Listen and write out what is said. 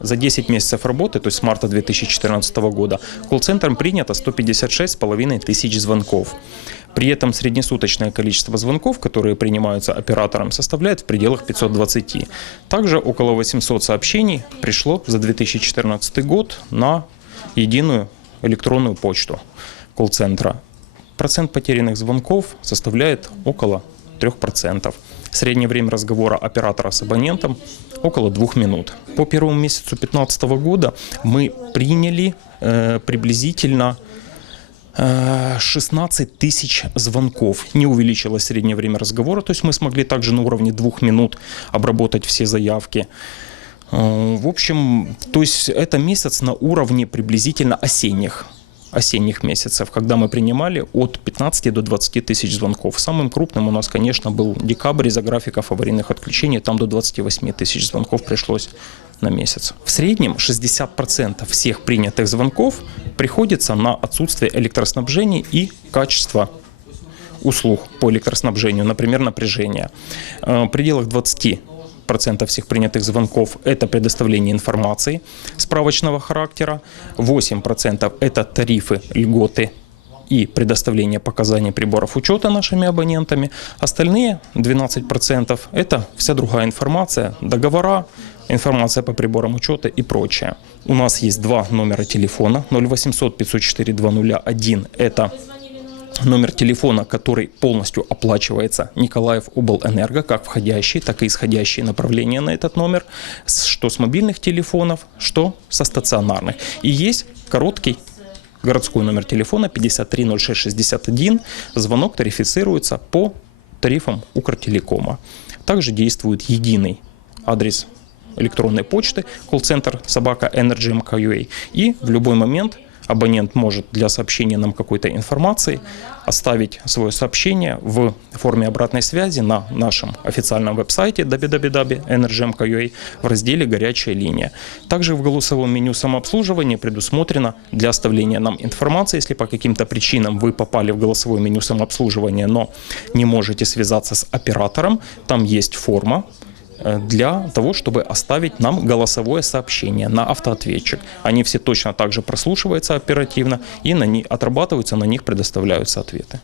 За 10 месяцев работы, то есть с марта 2014 года, колл-центром принято 156,5 тысяч звонков. При этом среднесуточное количество звонков, которые принимаются оператором, составляет в пределах 520. Также около 800 сообщений пришло за 2014 год на единую электронную почту колл-центра. Процент потерянных звонков составляет около 3%. Среднее время разговора оператора с абонентом около двух минут. По первому месяцу 2015 года мы приняли э, приблизительно э, 16 тысяч звонков. Не увеличилось среднее время разговора, то есть мы смогли также на уровне двух минут обработать все заявки. Э, В общем, то есть это месяц на уровне приблизительно осенних осенних месяцев, когда мы принимали от 15 до 20 тысяч звонков. Самым крупным у нас, конечно, был декабрь из-за графиков аварийных отключений. Там до 28 тысяч звонков пришлось на месяц. В среднем 60% всех принятых звонков приходится на отсутствие электроснабжения и качество услуг по электроснабжению, например, напряжение. Э, В пределах 20 процентов всех принятых звонков – это предоставление информации справочного характера, 8% – это тарифы, льготы и предоставление показаний приборов учета нашими абонентами. Остальные 12% – это вся другая информация, договора, информация по приборам учета и прочее. У нас есть два номера телефона 0800 504 201 – это номер телефона, который полностью оплачивается Николаев Облэнерго, как входящие, так и исходящие направления на этот номер, что с мобильных телефонов, что со стационарных. И есть короткий городской номер телефона 530661. Звонок тарифицируется по тарифам Укртелекома. Также действует единый адрес электронной почты колл-центр собака energy.mk.ua и в любой момент абонент может для сообщения нам какой-то информации оставить свое сообщение в форме обратной связи на нашем официальном веб-сайте www.energy.mk.ua в разделе «Горячая линия». Также в голосовом меню самообслуживания предусмотрено для оставления нам информации, если по каким-то причинам вы попали в голосовое меню самообслуживания, но не можете связаться с оператором, там есть форма, для того, чтобы оставить нам голосовое сообщение на автоответчик. Они все точно так же прослушиваются оперативно и на них, отрабатываются, на них предоставляются ответы.